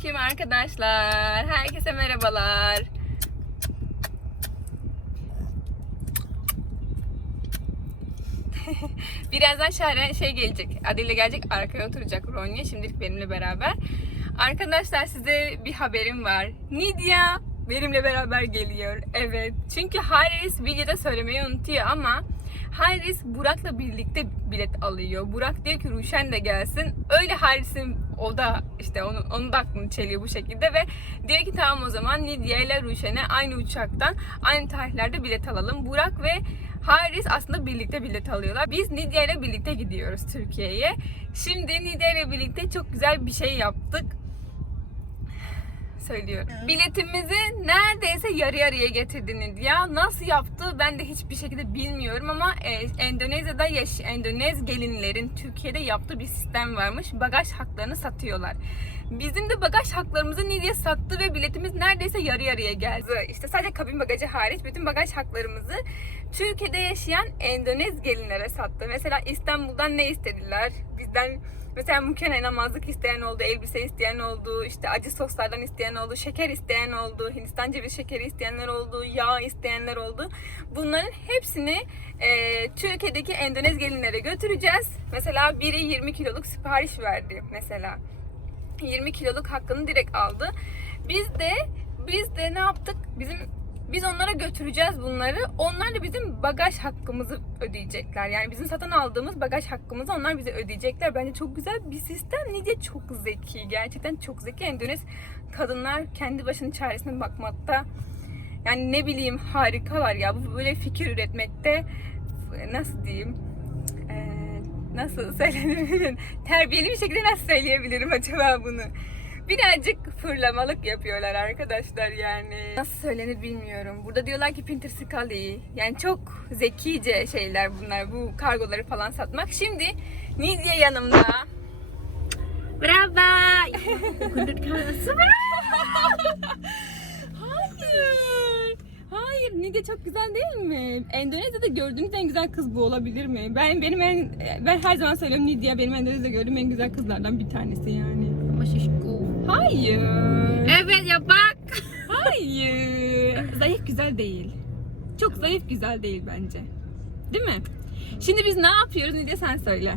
Selamünaleyküm arkadaşlar. Herkese merhabalar. Birazdan Şahre şey gelecek. Adile gelecek. Arkaya oturacak Ronya. Şimdilik benimle beraber. Arkadaşlar size bir haberim var. Nidia benimle beraber geliyor. Evet. Çünkü Haris videoda söylemeyi unutuyor ama Haris Burak'la birlikte bilet alıyor. Burak diyor ki Ruşen de gelsin. Öyle Haris'in o da işte onun, onun da aklını çeliyor bu şekilde ve diyor ki tamam o zaman Nidia ile Ruşen'e aynı uçaktan aynı tarihlerde bilet alalım. Burak ve Haris aslında birlikte bilet alıyorlar. Biz Nidia ile birlikte gidiyoruz Türkiye'ye. Şimdi Nidia ile birlikte çok güzel bir şey yaptık söylüyorum. Biletimizi neredeyse yarı yarıya getirdiniz ya. Nasıl yaptı ben de hiçbir şekilde bilmiyorum ama e, Endonezya'da yaş Endonez gelinlerin Türkiye'de yaptığı bir sistem varmış. Bagaj haklarını satıyorlar. Bizim de bagaj haklarımızı Nidia sattı ve biletimiz neredeyse yarı yarıya geldi. İşte sadece kabin bagajı hariç bütün bagaj haklarımızı Türkiye'de yaşayan Endonez gelinlere sattı. Mesela İstanbul'dan ne istediler? Bizden Mesela mükemmel namazlık isteyen oldu, elbise isteyen oldu, işte acı soslardan isteyen oldu, şeker isteyen oldu, Hindistan cevizi şekeri isteyenler oldu, yağ isteyenler oldu. Bunların hepsini e, Türkiye'deki Endonez gelinlere götüreceğiz. Mesela biri 20 kiloluk sipariş verdi mesela. 20 kiloluk hakkını direkt aldı. Biz de biz de ne yaptık? Bizim biz onlara götüreceğiz bunları. Onlar da bizim bagaj hakkımızı ödeyecekler. Yani bizim satın aldığımız bagaj hakkımızı onlar bize ödeyecekler. Bence çok güzel bir sistem. Nice çok zeki. Gerçekten çok zeki. Endonez kadınlar kendi başının çaresine bakmakta yani ne bileyim harikalar ya. Bu böyle fikir üretmekte nasıl diyeyim? Ee, nasıl söylenir? Terbiyeli bir şekilde nasıl söyleyebilirim acaba bunu? Birazcık fırlamalık yapıyorlar arkadaşlar yani. Nasıl söylenir bilmiyorum. Burada diyorlar ki Pinterskali. Yani çok zekice şeyler bunlar. Bu kargoları falan satmak. Şimdi Nidia yanımda. Kalası Hayır. Hayır. Nidia çok güzel değil mi? Endonezya'da gördüğünüz en güzel kız bu olabilir mi? Ben benim en ben her zaman söylüyorum Nidia benim Endonezya'da gördüğüm en güzel kızlardan bir tanesi yani. Masişku. Hayır. Evet ya bak. Hayır. Zayıf güzel değil. Çok zayıf güzel değil bence. Değil mi? Şimdi biz ne yapıyoruz Nidia sen söyle.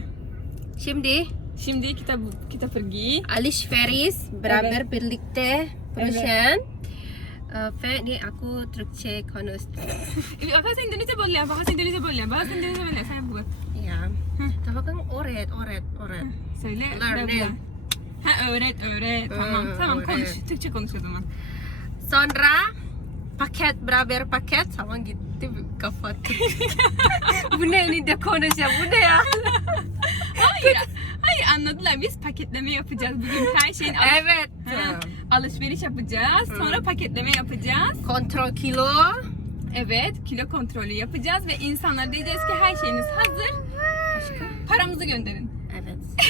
Şimdi Şimdi kita kita pergi. Ferris beraber Evet. birlikte Persian. Uh, ve ni aku Türkçe konuş. Bahasa Indonesia boleh, bahasa Indonesia boleh, bahasa Indonesia boleh. Saya buat. Ya. Tapi kan oret, oret, oret. Söyle. Learn. Ha öğret öğret. Tamam Ee, tamam öğret. konuş. Türkçe konuş o zaman. Sonra paket beraber paket sama gitti kafa. bu ne ni de konuşuyor bu ne ya? Hayır. Hayır anladılar. Biz paketleme yapacağız bugün her şeyin al- evet. Ha, alışveriş yapacağız. Sonra paketleme yapacağız. Kontrol kilo. Evet, kilo kontrolü yapacağız ve insanlara diyeceğiz ki her şeyiniz hazır. Paramızı gönderin.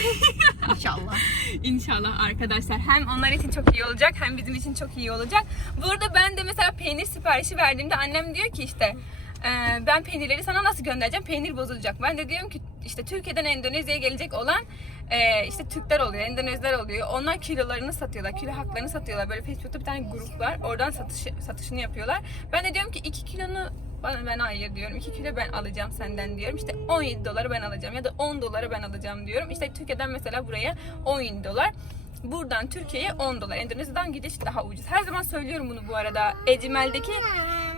İnşallah. İnşallah arkadaşlar. Hem onlar için çok iyi olacak hem bizim için çok iyi olacak. Burada ben de mesela peynir siparişi verdiğimde annem diyor ki işte "Ee, ben peynirleri sana nasıl göndereceğim? Peynir bozulacak. Ben de diyorum ki işte Türkiye'den Endonezya'ya gelecek olan e, işte Türkler oluyor, Endonezler oluyor. Onlar kilolarını satıyorlar, kilo haklarını satıyorlar. Böyle Facebook'ta bir tane grup var. Oradan satış, satışını yapıyorlar. Ben de diyorum ki 2 kilonu bana ben hayır diyorum. 2 kilo ben alacağım senden diyorum. İşte 17 doları ben alacağım ya da 10 doları ben alacağım diyorum. İşte Türkiye'den mesela buraya 17 dolar. Buradan Türkiye'ye 10 dolar. Endonezya'dan gidiş daha ucuz. Her zaman söylüyorum bunu bu arada. Ecmel'deki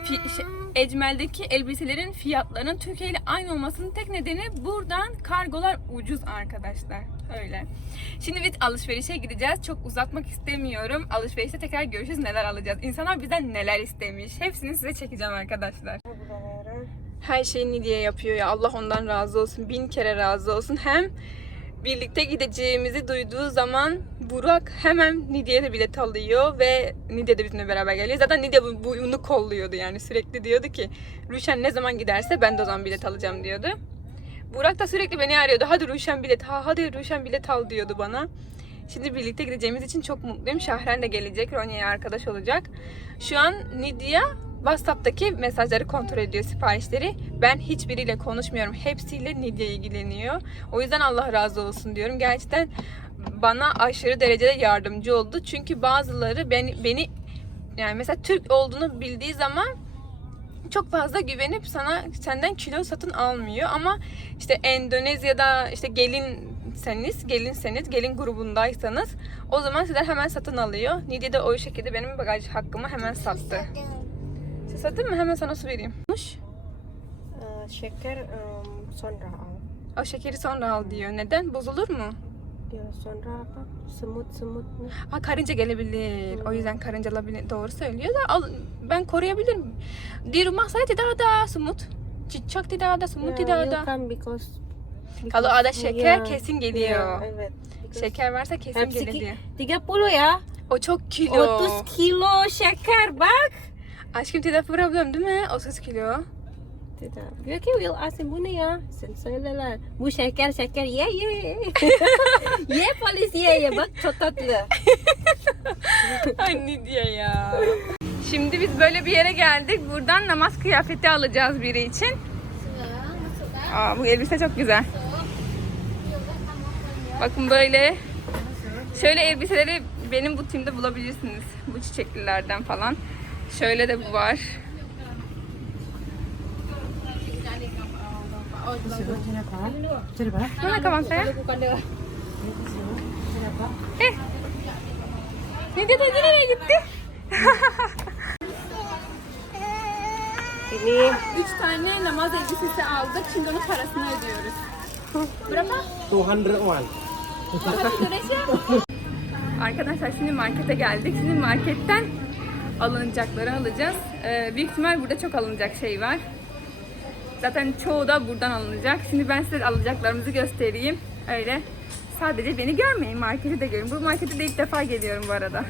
fi- şey, Ecmel'deki elbiselerin fiyatlarının Türkiye ile aynı olmasının tek nedeni buradan kargolar ucuz arkadaşlar. Öyle. Şimdi biz alışverişe gideceğiz. Çok uzatmak istemiyorum. Alışverişte tekrar görüşürüz neler alacağız. İnsanlar bizden neler istemiş. Hepsini size çekeceğim arkadaşlar. Her şeyi Nidiye yapıyor ya. Allah ondan razı olsun. Bin kere razı olsun. Hem birlikte gideceğimizi duyduğu zaman Burak hemen Nidia'ya da bilet alıyor ve Nidia da bizimle beraber geliyor. Zaten bu- bunu kolluyordu yani sürekli diyordu ki Ruşen ne zaman giderse ben de o zaman bilet alacağım diyordu. Burak da sürekli beni arıyordu. Hadi Ruşen bilet, ha hadi Ruşen bilet al diyordu bana. Şimdi birlikte gideceğimiz için çok mutluyum. Şahren de gelecek, Ronya'ya arkadaş olacak. Şu an Nidia WhatsApp'taki mesajları kontrol ediyor siparişleri. Ben hiçbiriyle konuşmuyorum. Hepsiyle Nidia ilgileniyor. O yüzden Allah razı olsun diyorum. Gerçekten bana aşırı derecede yardımcı oldu. Çünkü bazıları beni, beni yani mesela Türk olduğunu bildiği zaman çok fazla güvenip sana senden kilo satın almıyor ama işte Endonezya'da işte gelinseniz, gelinseniz, gelin grubundaysanız o zaman sizler hemen satın alıyor. Nidya de o şekilde benim bagaj hakkımı hemen sattı. Siz sattın mı? Hemen sana su vereyim. Eh, şeker em, sonra al. O şekeri sonra al diyor. Neden? Bozulur mu? Ya sonra apa? Semut-semut nih. Ha karınca gelebilir. O yüzden karınca alabilir. Doğru söylüyor da al, ben koruyabilirim. Di rumah saya tidak ada semut. Cicak tidak ada, semut Ya, tidak you ada. come because, Kalau ada because- şeker Ya, kesin geliyor. evet. Because Şeker varsa kesin Hepsi ki-. 30 ya. O çok kilo. 30 kilo şeker bak. Aşkım tidak problem değil mi? 30 kilo. Tidak. Dia ki will ask bu ne ya? Sen söyle lan. Bu şeker şeker ye ye. ye polis ye ye bak çok tatlı. Ay ne diye ya. Şimdi biz böyle bir yere geldik. Buradan namaz kıyafeti alacağız biri için. Aa, bu elbise çok güzel. Bakın böyle. Şöyle elbiseleri benim bu timde bulabilirsiniz. Bu çiçeklilerden falan. Şöyle de bu var. Kawan saya? Eh. Ne dia tadi nereye gitti? Ini Üç tane namaz elbisesi aldık. Şimdi onun parasını ödüyoruz. Berapa? 200 won. Arkadaşlar şimdi markete geldik. Şimdi marketten alınacakları alacağız. Ee, büyük ihtimal burada çok alınacak şey var. Zaten çoğu da buradan alınacak. Şimdi ben size alacaklarımızı göstereyim. Öyle. Sadece beni görmeyin. Marketi de görün. Bu markete de ilk defa geliyorum bu arada.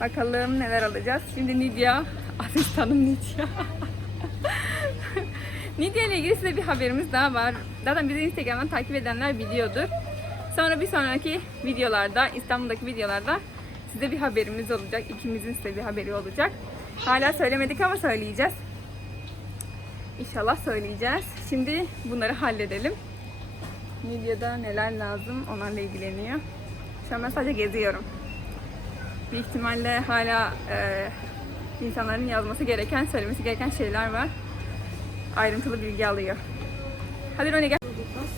Bakalım neler alacağız. Şimdi Nidya. Asistanım Nidya. Nidya ile ilgili size bir haberimiz daha var. Zaten bizi Instagram'dan takip edenler biliyordur. Sonra bir sonraki videolarda, İstanbul'daki videolarda size bir haberimiz olacak. İkimizin size bir haberi olacak. Hala söylemedik ama söyleyeceğiz. İnşallah söyleyeceğiz. Şimdi bunları halledelim. Videoda neler lazım onlarla ilgileniyor. Şu an ben sadece geziyorum. Büyük ihtimalle hala e, insanların yazması gereken, söylemesi gereken şeyler var. Ayrıntılı bilgi alıyor. Hadi Roni gel. because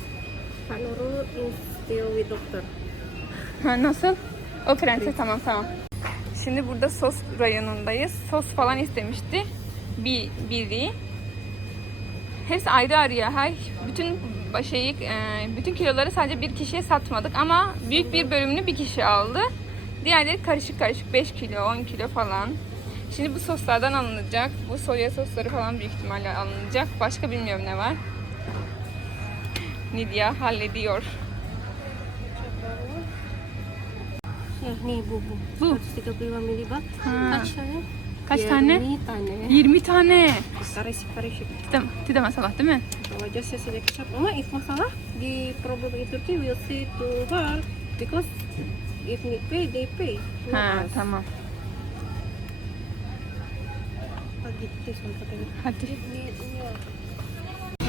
Pak Nurul is still with doctor. Ha, nasıl? O prenses tamam tamam. Şimdi burada sos rayonundayız. Sos falan istemişti. Bir biri. Hepsi ayrı ayrı ya. Her bütün şeyi e, bütün kiloları sadece bir kişiye satmadık ama büyük bir bölümünü bir kişi aldı. Diğerleri karışık karışık 5 kilo, 10 kilo falan. Şimdi bu soslardan alınacak. Bu soya sosları falan büyük ihtimalle alınacak. Başka bilmiyorum ne var. Nidia hallediyor. Ya, nih bu bu. Bu. 135 mili bak. Ha. Kaç tane? Kaç tane? 20 tane. 20 tane. Karışık karışık. Tidak, tidak masalah değil mi? Saya sudah kecap. Ama if masalah di problem in Turkey we'll see to her because if need pay they pay. Ha tamam. Hadi.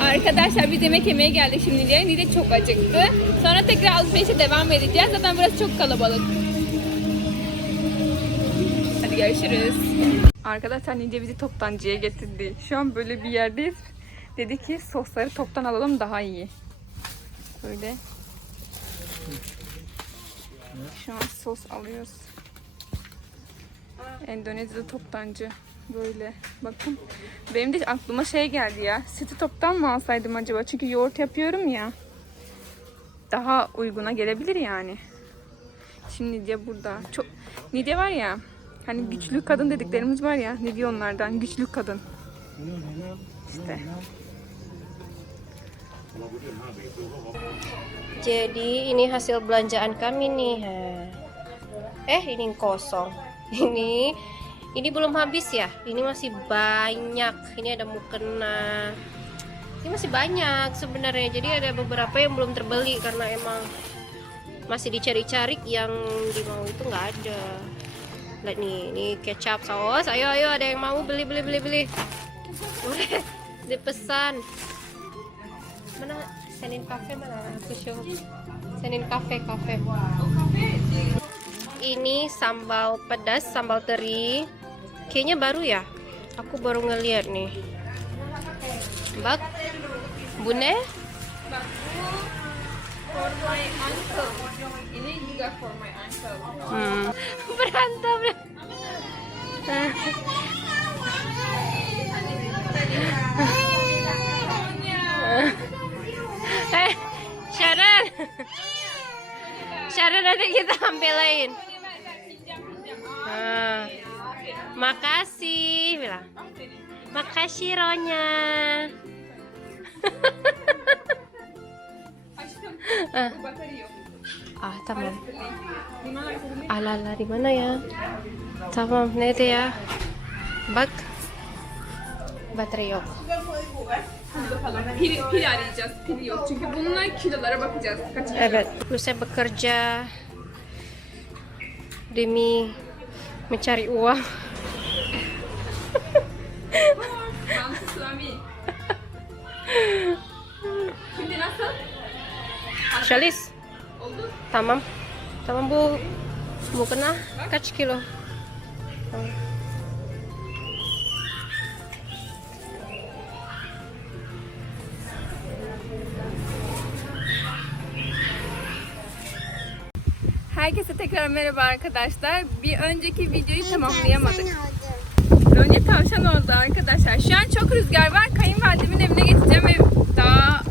Arkadaşlar biz yemek yemeye geldik şimdi diye. Nide çok acıktı. Sonra tekrar alışverişe devam edeceğiz. Zaten burası çok kalabalık. Görüşürüz. Arkadaşlar Nide bizi toptancıya getirdi. Şu an böyle bir yerdeyiz. Dedi ki sosları toptan alalım daha iyi. Böyle. Şu an sos alıyoruz. Endonezya'da toptancı. Böyle. Bakın. Benim de aklıma şey geldi ya. City Top'tan mı alsaydım acaba? Çünkü yoğurt yapıyorum ya. Daha uyguna gelebilir yani. Şimdi Nidia burada. Çok Nidia var ya. Hani güçlü kadın dediklerimiz var ya. Ne diyor onlardan? Güçlü kadın. İşte. Jadi ini hasil belanjaan kami nih. Eh ini kosong. Ini ini belum habis ya. Ini masih banyak. Ini ada mukena. Ini masih banyak sebenarnya. Jadi ada beberapa yang belum terbeli karena emang masih dicari-cari yang dimau itu nggak ada. Lihat nih, ini kecap saus. Ayo ayo ada yang mau beli beli beli beli. Boleh dipesan. Mana Senin Cafe mana? Aku show. Senin kafe kafe. Ini sambal pedas, sambal teri. Kayaknya baru ya. Aku baru ngeliat nih. Bak, bune, For my uncle. Ini juga for my uncle. hmm. berantem. eh, Sharon, Sharon nanti kita ambilin. Nah, makasih, bilang. Makasih Ronya. Ah. batarya. Ah, tamam. Arasında Alala di mana ya? Tamam, nerede ya? Bak. Baterai yok. Pil, pil arayacağız. Pil yok. Çünkü bununla kilolara bakacağız. Kaç kilo? Evet, saya bekerja demi mencari uang. Shalis, Oldu. tamam. Tamam bu. Mau kena kaç kilo? Herkese tekrar merhaba arkadaşlar. Bir önceki videoyu tamamlayamadık. Ronya tavşan oldu arkadaşlar. Şu an çok rüzgar var. Kayınvalidemin evine geçeceğim ve daha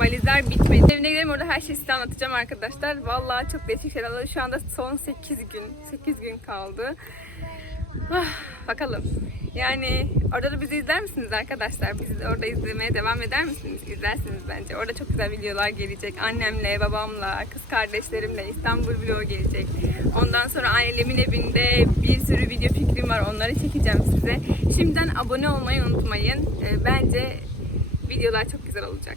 valizler bitmedi. Evine gidelim orada her şeyi size anlatacağım arkadaşlar. Vallahi çok değişik şeyler oldu. Şu anda son 8 gün, 8 gün kaldı. Ah, bakalım. Yani orada da bizi izler misiniz arkadaşlar? Bizi orada izlemeye devam eder misiniz? İzlersiniz bence. Orada çok güzel videolar gelecek. Annemle, babamla, kız kardeşlerimle İstanbul vlogu gelecek. Ondan sonra ailemin evinde bir sürü video fikrim var. Onları çekeceğim size. Şimdiden abone olmayı unutmayın. Ee, Bence videolar çok güzel olacak.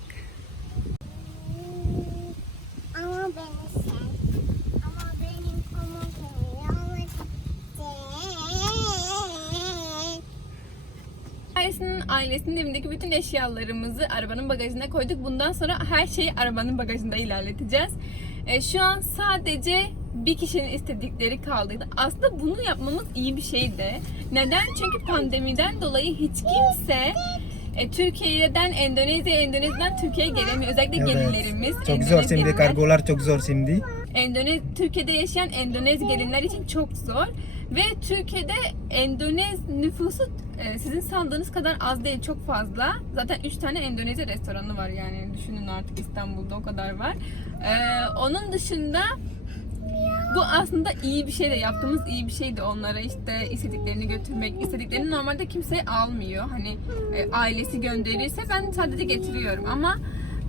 Ailesinin, ailesinin evindeki bütün eşyalarımızı arabanın bagajına koyduk. Bundan sonra her şeyi arabanın bagajında ilerleteceğiz. E, şu an sadece bir kişinin istedikleri kaldıydı. Aslında bunu yapmamız iyi bir şeydi. Neden? Çünkü pandemiden dolayı hiç kimse e, Türkiye'den Endonezya, Endonezya'dan Türkiye'ye gelemiyor. Özellikle gelinlerimiz. Çok zor şimdi kargolar çok zor şimdi. Endonez Türkiye'de yaşayan Endonez gelinler için çok zor ve Türkiye'de Endonez nüfusu e, sizin sandığınız kadar az değil çok fazla. Zaten 3 tane Endonezya restoranı var yani düşünün artık İstanbul'da o kadar var. E, onun dışında bu aslında iyi bir şey de yaptığımız iyi bir şeydi onlara işte istediklerini götürmek istediklerini normalde kimse almıyor. Hani e, ailesi gönderirse ben sadece getiriyorum ama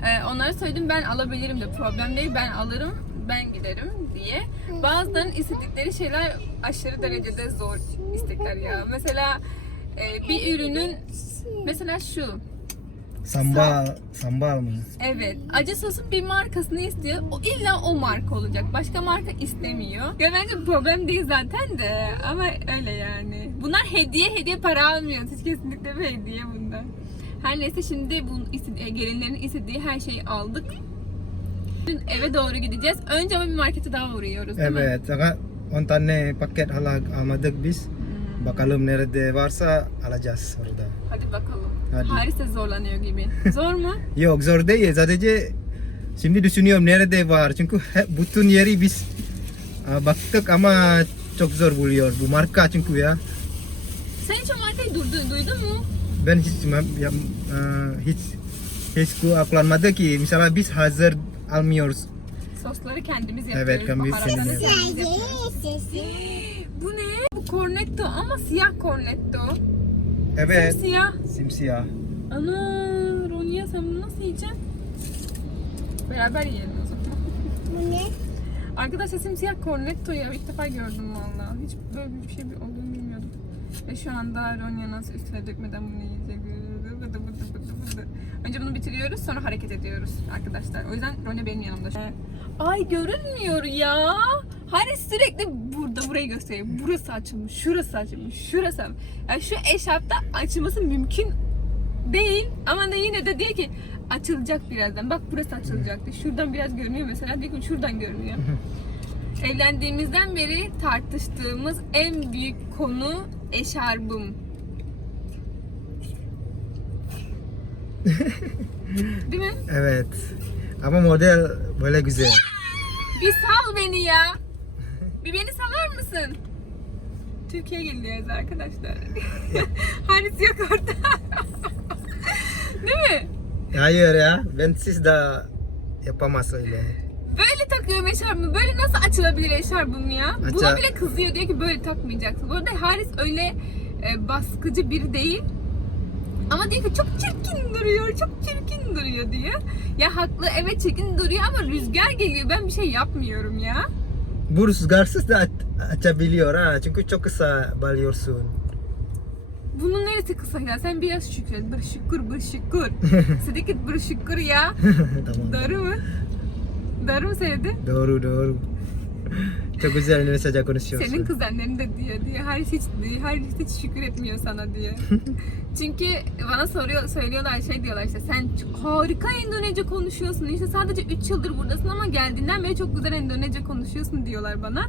e, onlara söyledim ben alabilirim de problem değil ben alırım ben giderim diye. Bazılarının istedikleri şeyler aşırı derecede zor istekler ya. Mesela e, bir ürünün mesela şu Sambal, sambal mı? Evet. Acı sosun bir markasını istiyor. O illa o marka olacak. Başka marka istemiyor. Ya bence problem değil zaten de. Ama öyle yani. Bunlar hediye hediye para almıyoruz. Hiç kesinlikle bir hediye bundan. Her neyse şimdi bu e, gelinlerin istediği her şeyi aldık. Dün eve doğru gideceğiz. Önce ama bir markete daha uğruyoruz değil mi? Evet, fakat 10 tane paket hala almadık biz. Bakalım nerede varsa alacağız orada. Hadi bakalım. Hadi. Haris de zorlanıyor gibi. Zor mu? Yok zor değil sadece şimdi düşünüyorum nerede var çünkü bütün yeri biz baktık ama çok zor buluyor bu marka çünkü ya. Sen hiç o markayı duydun, duydun mu? Ben hiç ya, hiç hiç ku- kullanmadı ki mesela biz hazır almıyoruz. Sosları kendimiz yapıyoruz. Evet, kendimiz kendimiz yapıyoruz. Bu ne? Cornetto ama siyah cornetto. Evet, Siyah. simsiyah. Ana Ronya sen bunu nasıl yiyeceksin? Beraber yiyelim o zaman. Bu ne? Arkadaşlar simsiyah cornetto ya ilk defa gördüm valla. Hiç böyle bir şey olduğunu bilmiyordum. Ve şu anda Ronya nasıl üstüne dökmeden bunu yiyecek. Bıdı bıdı bıdı bıdı. Önce bunu bitiriyoruz sonra hareket ediyoruz arkadaşlar. O yüzden Ronya benim yanımda. Ay görünmüyor ya. Hani sürekli burada burayı gösteriyor. Burası açılmış, şurası açılmış, şurası. Yani şu eşarpta açılması mümkün değil ama da yine de diyor ki açılacak birazdan. Bak burası açılacaktı. Şuradan biraz görünüyor mesela. Diyor ki şuradan görünüyor. Evlendiğimizden beri tartıştığımız en büyük konu eşarbım. Değil mi? Evet. Ama model böyle güzel. Bir sal beni ya. Bir beni salar mısın? Türkiye'ye geliyoruz arkadaşlar. Haris yok orada. Değil mi? Hayır ya. Ben siz de yapamaz öyle. Böyle takıyorum eşarbımı. Böyle nasıl açılabilir eşarbım ya? Buna Aça- bile kızıyor diyor ki böyle takmayacaksın. Bu arada Haris öyle e, baskıcı biri değil. Ama diyor ki çok çirkin duruyor, çok çirkin duruyor diyor. Ya haklı evet çirkin duruyor ama rüzgar geliyor ben bir şey yapmıyorum ya. Bu rüzgarsız da aç- açabiliyor ha. Çünkü çok kısa balıyorsun. Bunun neresi kısa ya? Sen biraz şükret. Bir şükür, bir şükür. Sedikit bir şükür ya. tamam. Doğru mu? Doğru mu sevdi? Doğru doğru. Çok güzel Indonesiaca konuşuyorsun. Senin kuzenlerin de diyor diye. Haris hiç diyor. Haris hiç şükür etmiyor sana diye. Çünkü bana soruyor, söylüyorlar şey diyorlar işte sen harika Endonezce konuşuyorsun. İşte sadece 3 yıldır buradasın ama geldiğinden beri çok güzel Endonezce konuşuyorsun diyorlar bana.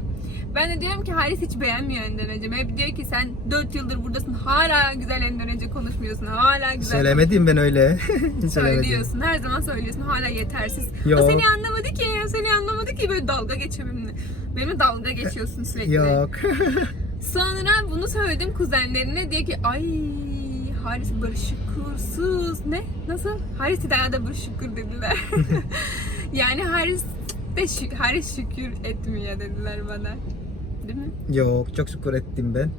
Ben de diyorum ki Haris hiç beğenmiyor Endonezce. Hep diyor ki sen 4 yıldır buradasın hala güzel Endonezce konuşmuyorsun. Hala güzel Söylemedim ben öyle. Söylüyorsun. Her zaman söylüyorsun. Hala yetersiz. Yok. O seni anlamadı ki. O seni anlamadı ki. Böyle dalga geçiyor benimle. Dalga geçiyorsun sürekli. Yok. Sonra bunu söyledim kuzenlerine. Diyor ki ay Haris barışıkursuz. Ne? Nasıl? Haris Hidaya'da barışıkur dediler. yani Haris de şü- Haris şükür etmiyor dediler bana. Değil mi? Yok çok şükür ettim ben.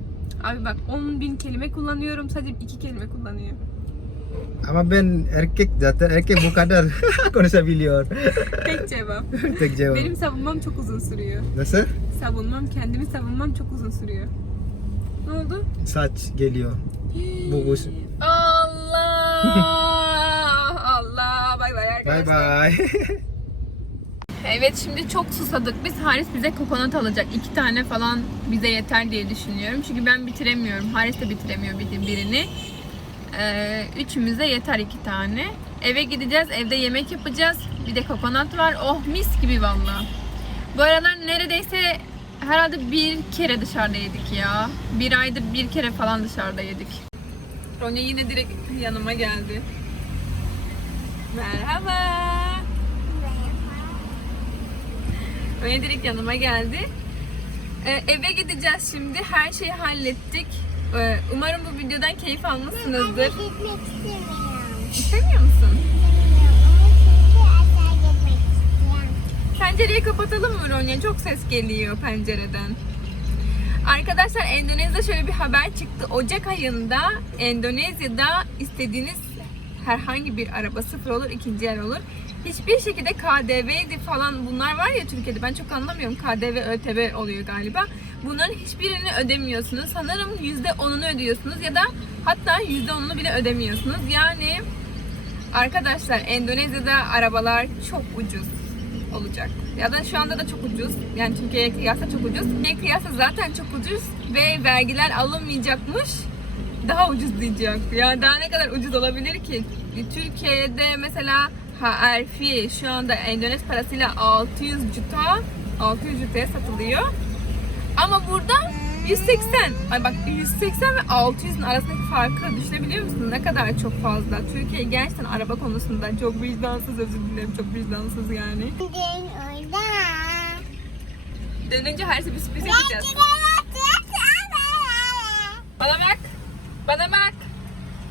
Abi bak 10 bin kelime kullanıyorum. Sadece iki kelime kullanıyor. Ama ben erkek zaten erkek bu kadar konuşabiliyor. Tek cevap. Tek cevap. Benim savunmam çok uzun sürüyor. Nasıl? savunmam, kendimi savunmam çok uzun sürüyor. Ne oldu? Saç geliyor. Bu bu. Allah! Allah! Bay bay arkadaşlar. bye. Evet şimdi çok susadık. Biz Haris bize kokonat alacak. iki tane falan bize yeter diye düşünüyorum. Çünkü ben bitiremiyorum. Haris de bitiremiyor bir- birini. Ee, üçümüze yeter iki tane. Eve gideceğiz. Evde yemek yapacağız. Bir de kokonat var. Oh mis gibi valla. Bu aralar neredeyse herhalde bir kere dışarıda yedik ya. Bir aydır bir kere falan dışarıda yedik. Ronya yine direkt yanıma geldi. Merhaba. Ronya direkt yanıma geldi. Ee, eve gideceğiz şimdi. Her şeyi hallettik. Ee, umarım bu videodan keyif almışsınızdır. Gitmek istemiyorum. İstemiyor musun? Pencereyi kapatalım mı Ronya? Çok ses geliyor pencereden. Arkadaşlar Endonezya'da şöyle bir haber çıktı. Ocak ayında Endonezya'da istediğiniz herhangi bir araba sıfır olur, ikinci el olur. Hiçbir şekilde KDV'di falan bunlar var ya Türkiye'de ben çok anlamıyorum. KDV, ÖTV oluyor galiba. Bunların hiçbirini ödemiyorsunuz. Sanırım %10'unu ödüyorsunuz ya da hatta %10'unu bile ödemiyorsunuz. Yani Arkadaşlar Endonezya'da arabalar çok ucuz olacak. Ya da şu anda da çok ucuz. Yani Türkiye'ye kıyasla çok ucuz. Türkiye'ye kıyasla zaten çok ucuz ve vergiler alınmayacakmış. Daha ucuz diyecek. Ya daha ne kadar ucuz olabilir ki? Türkiye'de mesela HRF şu anda Endonez parasıyla 600 juta 600 jutaya satılıyor. Ama burada 180. Ay bak 180 ve 600'ün arasındaki farkı düşünebiliyor musun? Ne kadar çok fazla. Türkiye gerçekten araba konusunda çok vicdansız özür dilerim. Çok vicdansız yani. Dönünce her şey bir sürpriz yapacağız. Bana bak. Bana bak.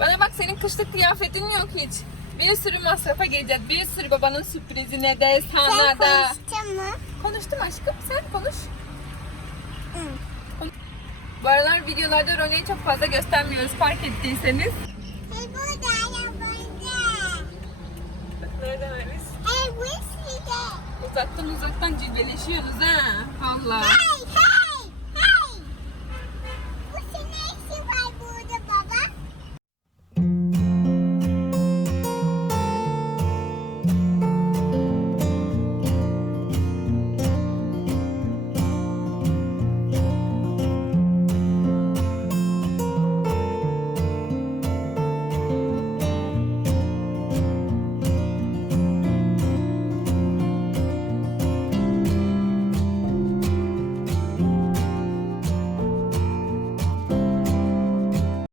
Bana bak senin kışlık kıyafetin yok hiç. Bir sürü masrafa geleceğiz. Bir sürü babanın sürprizine de sana Sen da. konuştun mu? Konuştum aşkım. Sen konuş. Hı. Bu aralar videolarda Ronya'yı çok fazla göstermiyoruz fark ettiyseniz. Hey burada arabada. Bak nerede Halis? Hey bu size. Uzaktan uzaktan cilveleşiyoruz ha. Allah. Hey